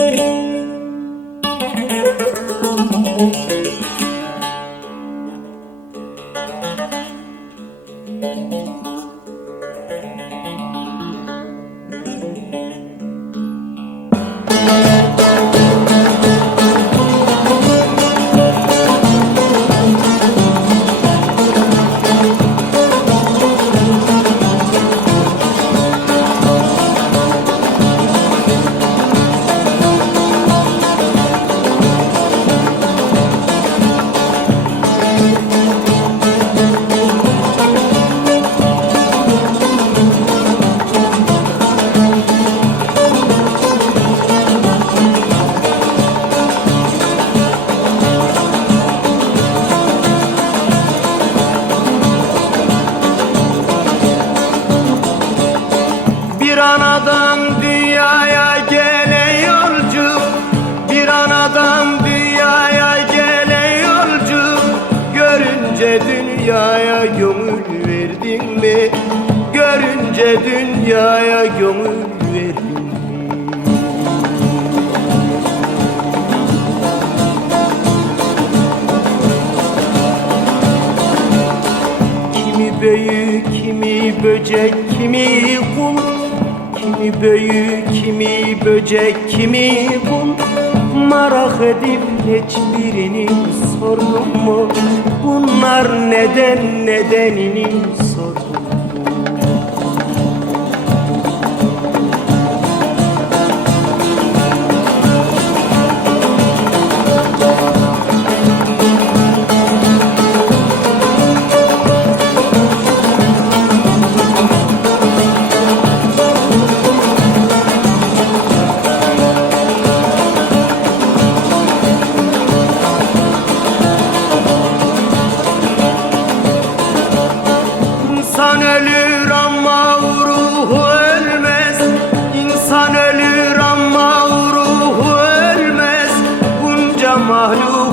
Bir Görünce dünyaya gönül verdin mi? Görünce dünyaya gönül verdin mi? Kimi büyük, kimi böcek, kimi kul Kimi büyük, kimi böcek, kimi kul Merak edip hiçbirini sordum mu? Bunlar neden nedenini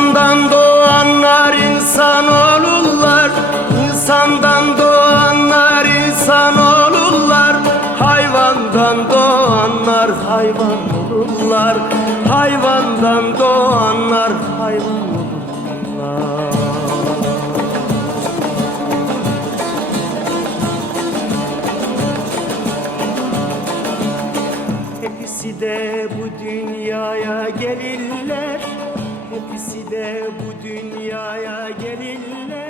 İnsandan doğanlar insan olurlar. İnsandan doğanlar insan olurlar. Hayvandan doğanlar hayvan olurlar. Hayvandan doğanlar hayvan olurlar. Hepsi de bu dünyaya gelirler Hepsi de bu dünyaya gelirler